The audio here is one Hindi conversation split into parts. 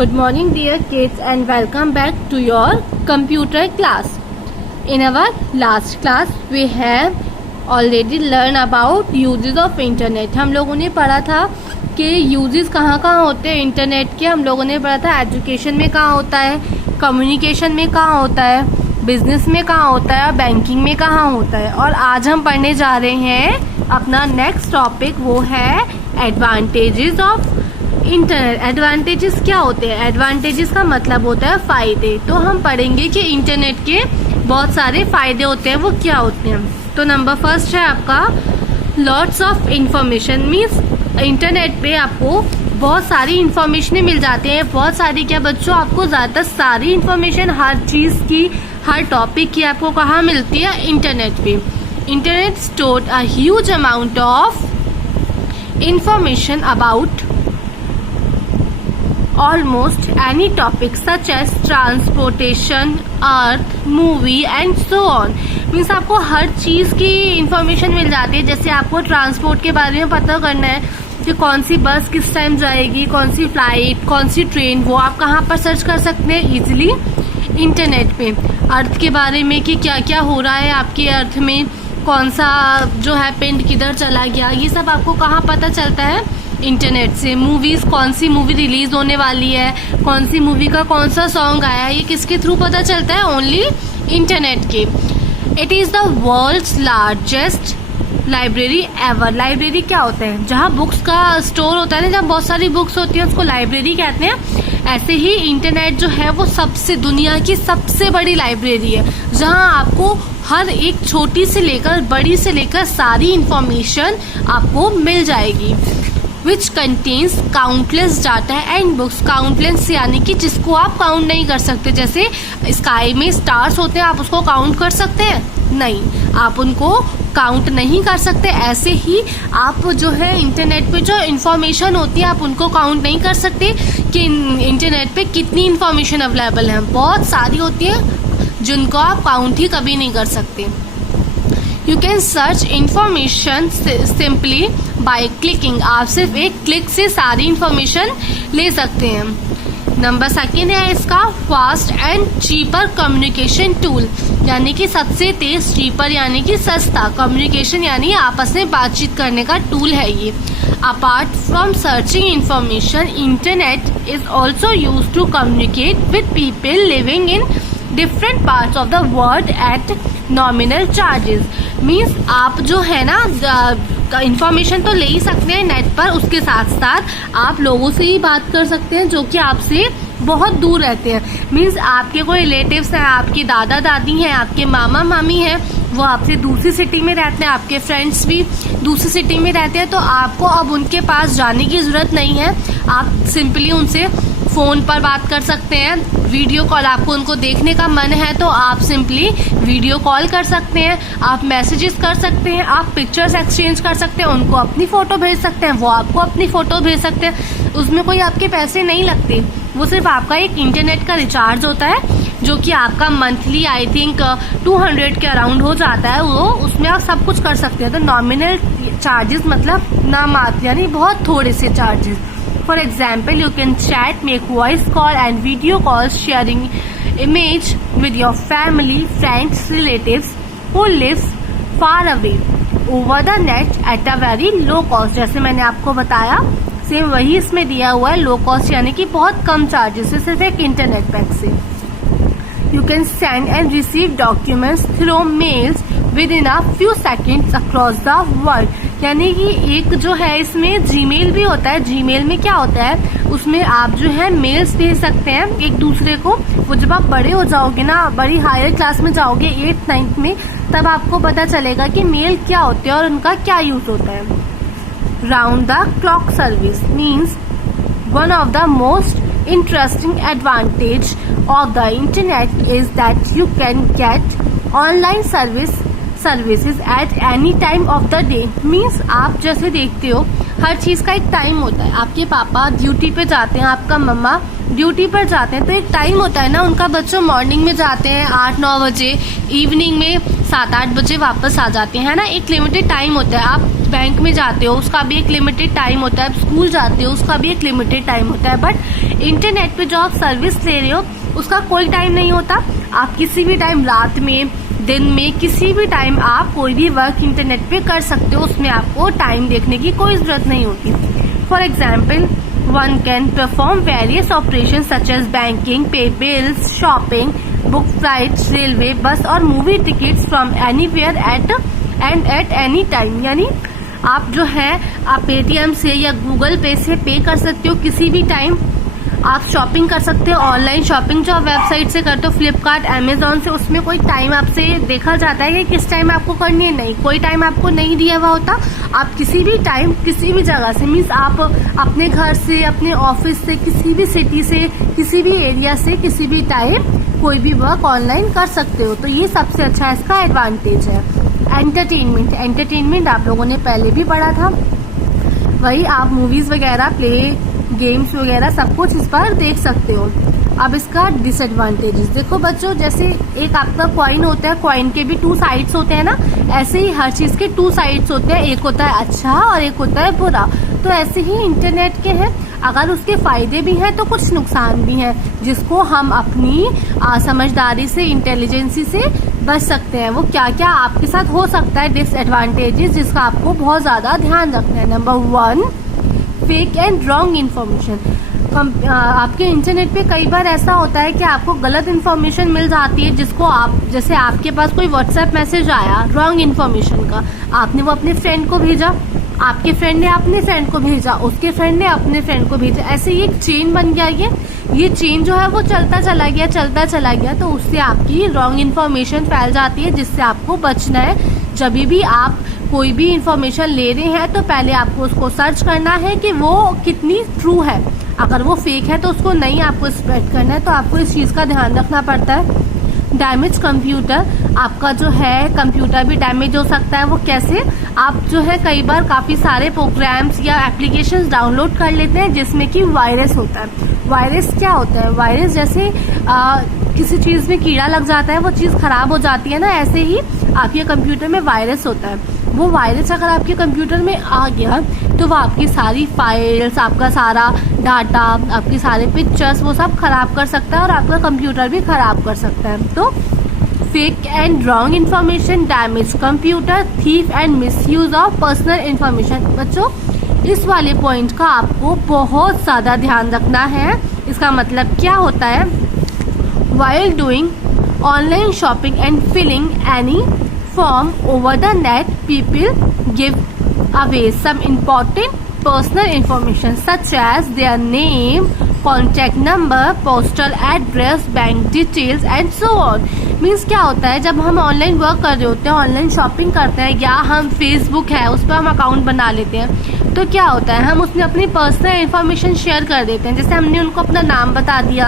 Good morning dear kids and welcome back to your computer class. In our last class we have already learned about uses of internet. हम लोगों ने पढ़ा था कि यूजेस कहाँ कहाँ होते हैं इंटरनेट के. हम लोगों ने पढ़ा था एजुकेशन में कहाँ होता है, कम्युनिकेशन में कहाँ होता है, बिजनेस में कहाँ होता है और बैंकिंग में कहाँ होता है. और आज हम पढ़ने जा रहे हैं अपना नेक्स्ट टॉपिक, वो है एडवांटेजेस ऑफ इंटरनेट. एडवांटेजेस क्या होते हैं? एडवांटेजेस का मतलब होता है फायदे. तो हम पढ़ेंगे कि इंटरनेट के बहुत सारे फायदे होते हैं, वो क्या होते हैं. तो नंबर फर्स्ट है आपका lots of information. Means internet पे आपको बहुत सारी इंफॉर्मेशन मिल जाते हैं. बहुत सारी क्या बच्चों, आपको ज़्यादातर सारी इंफॉर्मेशन हर चीज़ की, हर टॉपिक की आपको कहाँ मिलती है? इंटरनेट पे. Internet store a huge amount of information about almost any topic such as transportation, earth, movie and so on. Means आपको हर चीज़ की इंफॉर्मेशन मिल जाती है. जैसे आपको ट्रांसपोर्ट के बारे में पता करना है कि कौन सी बस किस टाइम जाएगी, कौन सी फ्लाइट, कौन सी ट्रेन, वो आप कहाँ पर सर्च कर सकते हैं? इजीली इंटरनेट पे. अर्थ के बारे में कि क्या क्या हो रहा है आपके अर्थ में, कौन सा जो है पिंड किधर चला गया, ये सब आपको कहाँ पता चलता है? इंटरनेट से. मूवीज, कौन सी मूवी रिलीज होने वाली है, कौन सी मूवी का कौन सा सॉन्ग आया है, ये किसके थ्रू पता चलता है? ओनली इंटरनेट के. It is the world's largest library ever. Library क्या होता है? जहाँ बुक्स का स्टोर होता है ना, जहाँ बहुत सारी बुक्स होती है, उसको लाइब्रेरी कहते हैं. ऐसे ही इंटरनेट जो है वो सबसे दुनिया की सबसे बड़ी लाइब्रेरी है, जहाँ आपको हर एक छोटी से लेकर बड़ी से लेकर सारी इंफॉर्मेशन आपको मिल जाएगी. Which contains countless data and books. Countless यानी कि जिसको आप काउंट नहीं कर सकते. जैसे स्काई में स्टार्स होते हैं, आप उसको काउंट कर सकते हैं? नहीं, आप उनको काउंट नहीं कर सकते. ऐसे ही आप जो है इंटरनेट पे जो इंफॉर्मेशन होती है, आप उनको काउंट नहीं कर सकते कि इंटरनेट पे कितनी इंफॉर्मेशन अवेलेबल है. बहुत सारी होती है जिनको आप काउंट ही कभी नहीं कर सकते. You can search information simply by clicking. आप सिर्फ एक क्लिक से सारी इंफॉर्मेशन ले सकते हैं. नंबर सेकेंड है इसका fast and cheaper communication tool. यानी कि सबसे तेज, चीपर यानी कि सस्ता, कम्युनिकेशन यानी आपस में बातचीत करने का टूल है ये. Apart from searching information, internet is also use to communicate with people living in different parts of the world at nominal charges. Means आप जो है ना इंफॉर्मेशन तो ले ही सकते हैं नेट पर, उसके साथ साथ आप लोगों से ही बात कर सकते हैं जो कि आपसे बहुत दूर रहते हैं. मीन्स आपके कोई रिलेटिव्स हैं, आपके दादा दादी हैं, आपके मामा मामी हैं, वो आपसे दूसरी सिटी में रहते हैं, आपके फ्रेंड्स भी दूसरी सिटी में रहते हैं. तो आपको अब उनके पास जाने की ज़रूरत नहीं है. आप सिंपली उनसे फ़ोन पर बात कर सकते हैं. वीडियो कॉल, आपको उनको देखने का मन है तो आप सिंपली वीडियो कॉल कर सकते हैं. आप मैसेजेस कर सकते हैं, आप पिक्चर्स एक्सचेंज कर सकते हैं, उनको अपनी फ़ोटो भेज सकते हैं, वो आपको अपनी फ़ोटो भेज सकते हैं. उसमें कोई आपके पैसे नहीं लगते. वो सिर्फ आपका एक इंटरनेट का रिचार्ज होता है, जो कि आपका मंथली आई थिंक 200 के अराउंड हो जाता है. वो उसमें आप सब कुछ कर सकते हैं. तो नॉमिनल चार्जेस मतलब नामात्र, यानी बहुत थोड़े से charges. For example, you can chat, make voice call and video calls, sharing image with your family, friends, relatives who lives far away over the net at a very low cost. जैसे मैंने आपको बताया, सेम वही इसमें दिया हुआ है, लो कॉस्ट यानी कि बहुत कम चार्जेस है, सिर्फ एक इंटरनेट पैक से. You can send and receive documents through mails within a few seconds across the world. यानी कि एक जो है इसमें जीमेल भी होता है. जीमेल में क्या होता है, उसमें आप जो है मेल्स भेज सकते हैं एक दूसरे को. वो जब आप बड़े हो जाओगे ना, बड़ी हायर क्लास में जाओगे 8th 9th में, तब आपको पता चलेगा कि मेल क्या होते हैं और उनका क्या यूज होता है. Round the clock service means one of the most interesting advantage of the internet is that you can get online services at any time of the day. Means आप जैसे देखते हो हर चीज़ का एक टाइम होता है. आपके पापा ड्यूटी पे जाते हैं, आपका मम्मा ड्यूटी पर जाते हैं, तो एक टाइम होता है ना उनका. बच्चों मॉर्निंग में जाते हैं 8-9 बजे, इवनिंग में 7-8 बजे वापस आ जाते हैं ना। एक लिमिटेड टाइम होता है। आप बैंक में जाते हो उसका भी एक लिमिटेड टाइम होता है, आप स्कूल जाते हो उसका भी एक लिमिटेड टाइम होता है। बट इंटरनेट पे जो आप सर्विस ले रहे हो उसका कोई टाइम नहीं होता। आप किसी भी टाइम, रात में, दिन में, किसी भी टाइम आप कोई भी वर्क इंटरनेट पे कर सकते हो। उसमें आपको टाइम देखने की कोई जरूरत नहीं होती। For example, one can perform various operations such as banking, pay bills, shopping, book flights, railway, bus और movie tickets from anywhere at any time। यानी आप जो है आप पेटीएम से या गूगल पे से पे कर सकते हो किसी भी टाइम। आप शॉपिंग कर सकते हो, ऑनलाइन शॉपिंग जो आप वेबसाइट से करते हो, फ्लिपकार्ट, अमेजोन से, उसमें कोई टाइम आपसे देखा जाता है कि किस टाइम आपको करनी है? नहीं, कोई टाइम आपको नहीं दिया हुआ होता। आप किसी भी टाइम, किसी भी जगह से, मीन्स आप अपने घर से, अपने ऑफिस से, किसी भी सिटी से, किसी भी एरिया से, किसी भी टाइम कोई भी वर्क ऑनलाइन कर सकते हो। तो ये सबसे अच्छा इसका एडवांटेज है। एंटरटेनमेंट आप लोगों ने पहले भी पढ़ा था, वही आप मूवीज वगैरह, प्ले, गेम्स वगैरह सब कुछ इस पर देख सकते हो। अब इसका डिसएडवांटेजेस देखो बच्चों, जैसे एक आपका कॉइन होता है, कॉइन के भी 2 साइड्स होते हैं ना, ऐसे ही हर चीज के 2 साइड्स होते हैं। एक होता है अच्छा और एक होता है बुरा। तो ऐसे ही इंटरनेट के हैं, अगर उसके फायदे भी हैं तो कुछ नुकसान भी हैं, जिसको हम अपनी समझदारी से, इंटेलिजेंसी से बच सकते हैं। वो क्या क्या आपके साथ हो सकता है डिसएडवांटेजेस, जिसका आपको बहुत ज्यादा ध्यान रखना है। Number 1, fake and wrong information. आपके इंटरनेट पे कई बार ऐसा होता है कि आपको गलत इन्फॉर्मेशन मिल जाती है, जिसको आप, जैसे आपके पास कोई व्हाट्सएप मैसेज आया रॉन्ग इन्फॉर्मेशन का, आपने वो अपने फ्रेंड को भेजा, आपके फ्रेंड ने अपने फ्रेंड को भेजा, उसके फ्रेंड ने अपने फ्रेंड को भेजा, ऐसे ही एक चेन बन गया। ये चेन जो है वो चलता चला गया, तो उससे आपकी रॉन्ग इन्फॉर्मेशन फैल जाती है, जिससे आपको बचना है। जब भी आप कोई भी इंफॉर्मेशन ले रहे हैं तो पहले आपको उसको सर्च करना है कि वो कितनी ट्रू है। अगर वो फेक है तो उसको नहीं आपको स्प्रेड करना है। तो आपको इस चीज का ध्यान रखना पड़ता है। डैमेज कंप्यूटर, आपका जो है कंप्यूटर भी डैमेज हो सकता है। वो कैसे? आप जो है कई बार काफी सारे प्रोग्राम्स या एप्लीकेशंस डाउनलोड कर लेते हैं जिसमें कि वायरस होता है। वायरस क्या होता है? वायरस जैसे किसी चीज में कीड़ा लग जाता है, वो चीज खराब हो जाती है ना, ऐसे ही आपके कंप्यूटर में वायरस होता है। वो वायरस अगर आपके कंप्यूटर में आ गया तो वो आपकी सारी फाइल्स, आपका सारा डाटा, आपके सारे पिक्चर्स, वो सब खराब कर सकता है और आपका कंप्यूटर भी खराब कर सकता है। तो fake and wrong information, damage computer, thief and misuse of personal information. बच्चों, इस वाले पॉइंट का आपको बहुत ज्यादा ध्यान रखना है। इसका मतलब क्या होता है? While doing online shopping and filling any form over the net, people give away some important personal information such as their name, contact number, postal address, bank details and so on। Means क्या होता है, जब हम ऑनलाइन वर्क कर रहे होते हैं, ऑनलाइन शॉपिंग करते हैं, या हम फेसबुक है उस पर हम अकाउंट बना लेते हैं, तो क्या होता है, हम उसमें अपनी पर्सनल इन्फॉर्मेशन शेयर कर देते हैं। जैसे हमने उनको अपना नाम बता दिया,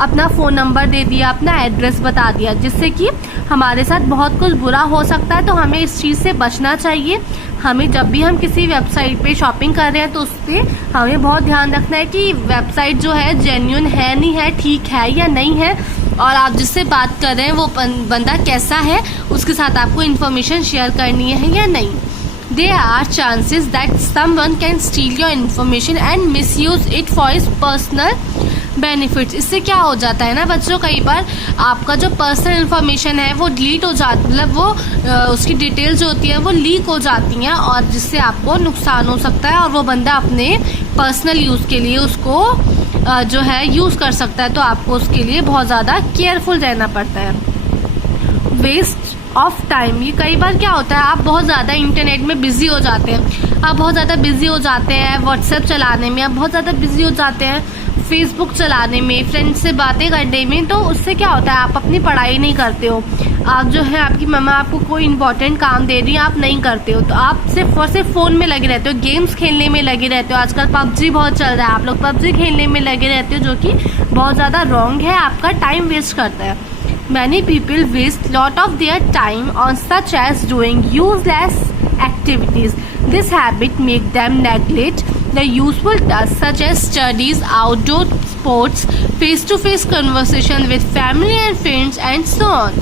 अपना फ़ोन नंबर दे दिया, अपना एड्रेस बता दिया, जिससे कि हमारे साथ बहुत कुछ बुरा हो सकता है। तो हमें इस चीज़ से बचना चाहिए। हमें जब भी हम किसी वेबसाइट पे शॉपिंग कर रहे हैं तो उस पर हमें बहुत ध्यान रखना है कि वेबसाइट जो है जेन्युइन है नहीं है, ठीक है या नहीं है, और आप जिससे बात कर रहे हैं वो बंदा कैसा है, उसके साथ आपको इन्फॉर्मेशन शेयर करनी है या नहीं। There are chances that someone can steal your information and misuse it for his personal benefits। इससे क्या हो जाता है ना बच्चों, कई बार आपका जो पर्सनल इन्फॉर्मेशन है वो डिलीट हो जाती, मतलब वो उसकी डिटेल्स जो होती है वो लीक हो जाती हैं, और जिससे आपको नुकसान हो सकता है, और वो बंदा अपने पर्सनल यूज़ के लिए उसको जो है यूज़ कर सकता है। तो आपको उसके लिए बहुत ज़्यादा केयरफुल रहना पड़ता है। वेस्ट ऑफ टाइम, ये कई बार क्या होता है, आप बहुत ज़्यादा इंटरनेट में बिजी हो जाते हैं, आप बहुत ज़्यादा बिजी हो जाते हैं व्हाट्सएप चलाने में, आप बहुत ज़्यादा बिजी हो जाते हैं फेसबुक चलाने में, फ्रेंड्स से बातें करने में। तो उससे क्या होता है, आप अपनी पढ़ाई नहीं करते हो, आप जो है आपकी मम्मा आपको कोई इंपॉर्टेंट काम दे रही है, आप नहीं करते हो, तो आप सिर्फ और सिर्फ फ़ोन में लगे रहते हो, गेम्स खेलने में लगे रहते हो। आजकल पबजी बहुत चल रहा है, आप लोग पबजी खेलने में लगे रहते हो, जो कि बहुत ज़्यादा रॉन्ग है, आपका टाइम वेस्ट करता है। Many people waste lot of their time on such as doing useless activities. This habit make them neglect the useful tasks such as studies, outdoor sports, face-to-face conversation with family and friends and so on.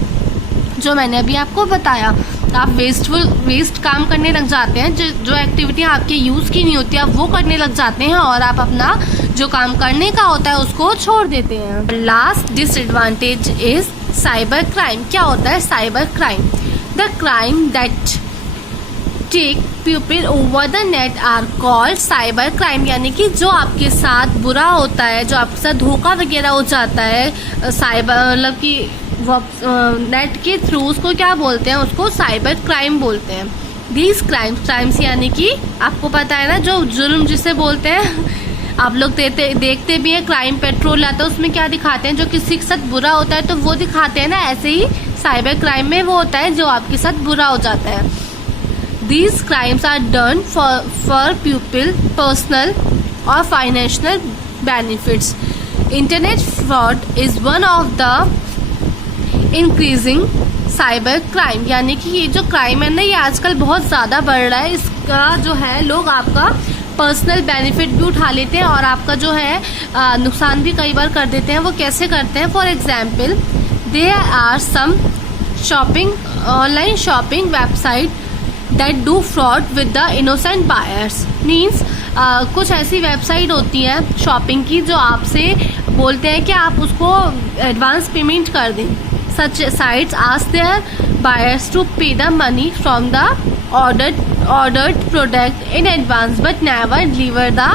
जो मैंने अभी आपको बताया। आप वेस्ट काम करने लग जाते हैं, जो एक्टिविटियाँ आपके यूज़ की नहीं होती आप वो करने लग जाते हैं और आप अपना जो काम करने का होता है उसको छोड़ देते हैं। Last disadvantage is cyber crime. क्या होता है cyber crime? The crime that take people over the net are called cyber crime. यानी कि जो आपके साथ बुरा होता है, जो आपके साथ धोखा वगैरह हो जाता है साइबर मतलब कि नेट के थ्रू, उसको क्या बोलते हैं? उसको साइबर क्राइम बोलते हैं। दीज क्राइम्स यानी कि आपको पता है ना जो जुर्म जिसे बोलते हैं, आप लोग देखते भी हैं क्राइम पेट्रोल आता है, उसमें क्या दिखाते हैं? जो किसी के साथ बुरा होता है तो वो दिखाते हैं ना, ऐसे ही साइबर क्राइम में वो होता है जो आपके साथ बुरा हो जाता है। These crimes are done for pupil personal or financial benefits. Internet fraud is one of the increasing cyber crime. यानी कि ये जो क्राइम है ना ये आजकल बहुत ज़्यादा बढ़ रहा है। इसका जो है लोग आपका पर्सनल बेनिफिट भी उठा लेते हैं और आपका जो है नुकसान भी कई बार कर देते हैं। वो कैसे करते हैं? For example there are some online shopping website that do fraud with the innocent buyers. Means कुछ ऐसी वेबसाइट होती है शॉपिंग की जो आपसे बोलते हैं कि आप उसको एडवांस पेमेंट कर दें। Such sites ask their buyers to pay the money from the ordered product in advance but never deliver the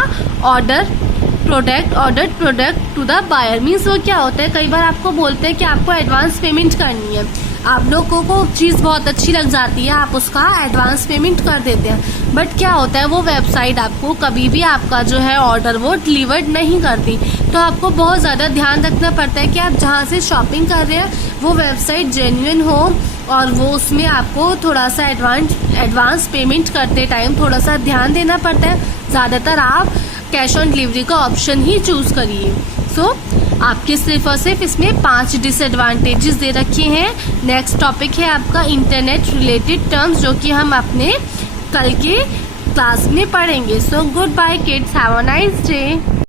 ordered product to the buyer. Means वो क्या होता है, कई बार आपको बोलते हैं कि आपको एडवांस पेमेंट करनी है, आप लोगों को चीज़ बहुत अच्छी लग जाती है, आप उसका एडवांस पेमेंट कर देते हैं, बट क्या होता है वो वेबसाइट आपको कभी भी आपका जो है ऑर्डर वो डिलीवर्ड नहीं करती। तो आपको बहुत ज़्यादा ध्यान रखना पड़ता है कि आप जहाँ से शॉपिंग कर रहे हैं वो वेबसाइट जेन्युइन हो और वो उसमें आपको थोड़ा सा एडवांस पेमेंट करते टाइम थोड़ा सा ध्यान देना पड़ता है। ज़्यादातर आप कैश ऑन डिलीवरी का ऑप्शन ही चूज़ करिए। सो आपके सिर्फ और सिर्फ इसमें 5 डिसएडवांटेजेस दे रखे हैं। नेक्स्ट टॉपिक है आपका इंटरनेट रिलेटेड टर्म्स, जो कि हम अपने कल के क्लास में पढ़ेंगे। So goodbye kids, have a nice day.